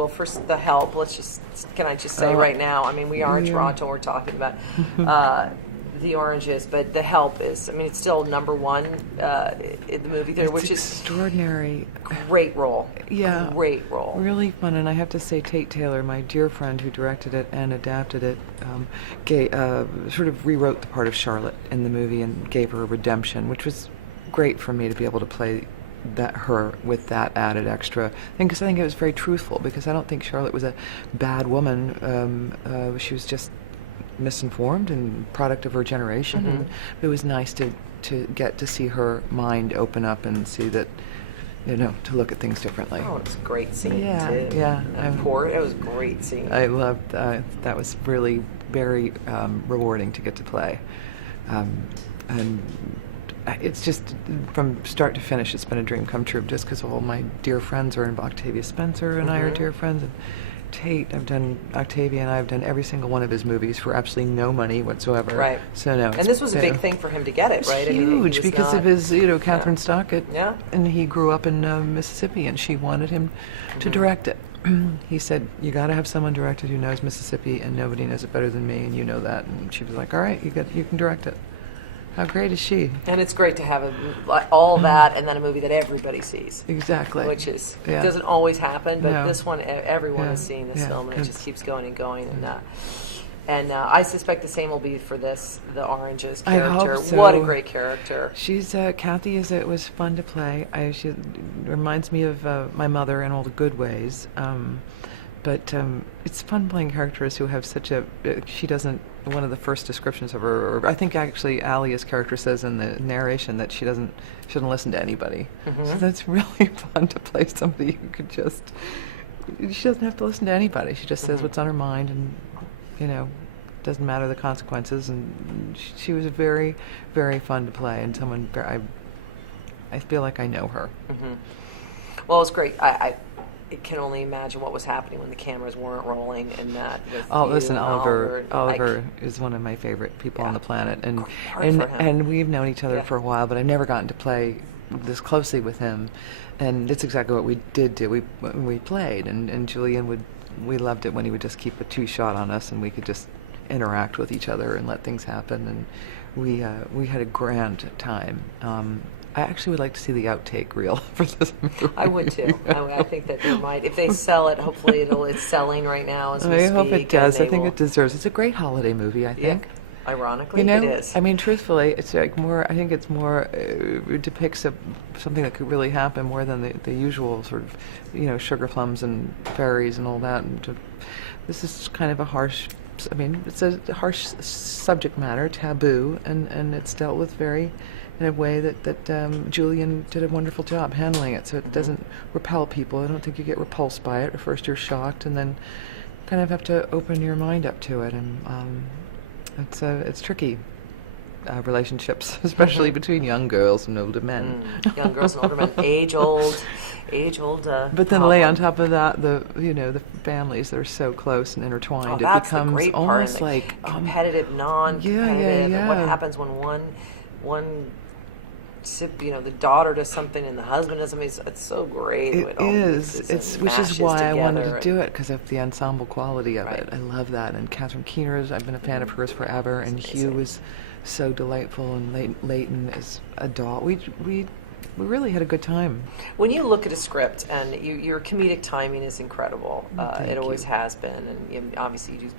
well, first, The Help. Can I just say right now, I mean, we are in Toronto, we're talking about The Oranges, but The Help is, I mean, it's still number one in the movie theater, which is extraordinary. Great role. Yeah. Great role. Really fun, and I have to say, Tate Taylor, my dear friend who directed it and adapted it, sort of rewrote the part of Charlotte in the movie and gave her a redemption, which was great for me to be able to play her with that added extra thing, because I think it was very truthful, because I don't think Charlotte was a bad woman. She was just misinformed and product of her generation, and it was nice to get to see her mind open up and see that, to look at things differently. Oh, it's a great scene, too. Yeah. It was a great scene. I loved that. Was really very rewarding to get to play. And it's just, from start to finish, it's been a dream come true, just because all my dear friends are in Octavia Spencer, and I are dear friends. And Tate, Octavia and I have done every single one of his movies for absolutely no money whatsoever. Right. So no. And this was a big thing for him to get it, right? Huge, because of his, Catherine Stockett. Yeah. And he grew up in Mississippi, and she wanted him to direct it. He said, "You got to have someone direct it who knows Mississippi, and nobody knows it better than me, and you know that." And she was like, "All right, you can direct it." How great is she? And it's great to have all that and then a movie that everybody sees. Exactly. Which is, it doesn't always happen, but this one, everyone has seen this film, and it just keeps going and going. And I suspect the same will be for The Oranges character. I hope so. What a great character. She's, Kathy, it was fun to play. She reminds me of my mother in all the good ways. But it's fun playing characters who have such a, one of the first descriptions of her, or I think actually Alia's character says in the narration that she shouldn't listen to anybody. So that's really fun to play somebody who could she doesn't have to listen to anybody. She just says what's on her mind, and, doesn't matter the consequences. And she was very, very fun to play, and someone, I feel like I know her. Well, it was great. I can only imagine what was happening when the cameras weren't rolling, and that. Listen, Oliver is one of my favorite people on the planet, and we've known each other for a while, but I've never gotten to play this closely with him, and it's exactly what we did do. We played, and Julian we loved it when he would just keep a two-shot on us, and we could just interact with each other and let things happen, and we had a grand time. I actually would like to see the outtake reel for this movie. I would too. I think that they might. If they sell it, hopefully it's selling right now as we speak. I hope it does. I think it deserves. It's a great holiday movie, I think. Yeah. Ironically, it is. I mean, truthfully, it's like more. I think it's more it depicts something that could really happen more than the usual sort of, sugar plums and fairies and all that. And this is kind of a harsh. I mean, it's a harsh subject matter, taboo, and it's dealt with very. In a way that Julian did a wonderful job handling it, so it doesn't repel people. I don't think you get repulsed by it. At first you're shocked, and then kind of have to open your mind up to it. And it's tricky, relationships, especially between young girls and older men. Young girls and older men, age old. But then lay on top of that the families that are so close and intertwined. It becomes almost like competitive, non-competitive. And what happens when one the daughter does something and the husband does something. It's so great. It is. Which is why I wanted to do it, because of the ensemble quality of it. I love that. And Catherine Keener I've been a fan of hers forever. And Hugh was so delightful, and Leighton is a doll. We really had a good time. When you look at a script, and your comedic timing is incredible. It always has been, and obviously you do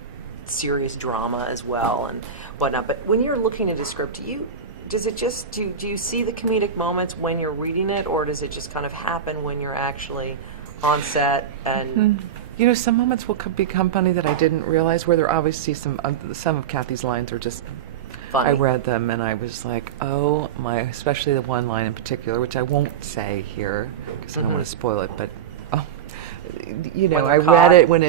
serious drama as well and whatnot. But when you're looking at a script, does it just do you see the comedic moments when you're reading it, or does it just kind of happen when you're actually on set? And some moments will become funny that I didn't realize, where there obviously some of Kathy's lines are just funny. I read them and I was like, oh my, especially the one line in particular, which I won't say here because I don't want to spoil it, but I read it when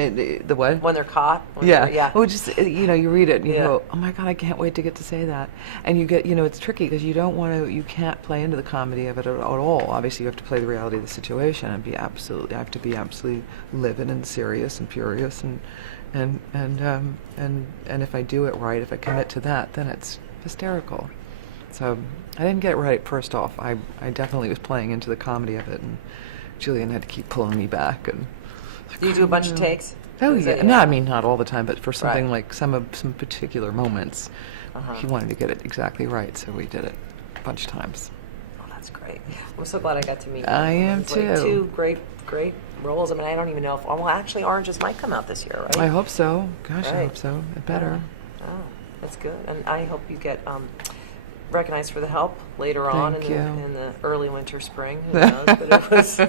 the what? When they're caught? Yeah. Well, just, you read it and you go, oh my God, I can't wait to get to say that. And you get, it's tricky because you can't play into the comedy of it at all. Obviously, you have to play the reality of the situation and I have to be absolutely livid and serious and furious and if I do it right, if I commit to that, then it's hysterical. So I didn't get it right first off. I definitely was playing into the comedy of it, and Julian had to keep pulling me back, and Do you do a bunch of takes? Oh Is yeah. it- No, I mean not all the time, but for something Right. like some particular moments, he wanted to get it exactly right, so we did it a bunch of times. Oh, that's great. I'm so glad I got to meet you. I am It's like too. 2 great roles. I mean, I don't even know if, well, actually, Oranges might come out this year, right? I hope so. Gosh, I Right. hope so. It better. Oh, that's good. And I hope you get recognized for the help later on Thank in you. the early winter, spring. Who knows? But it was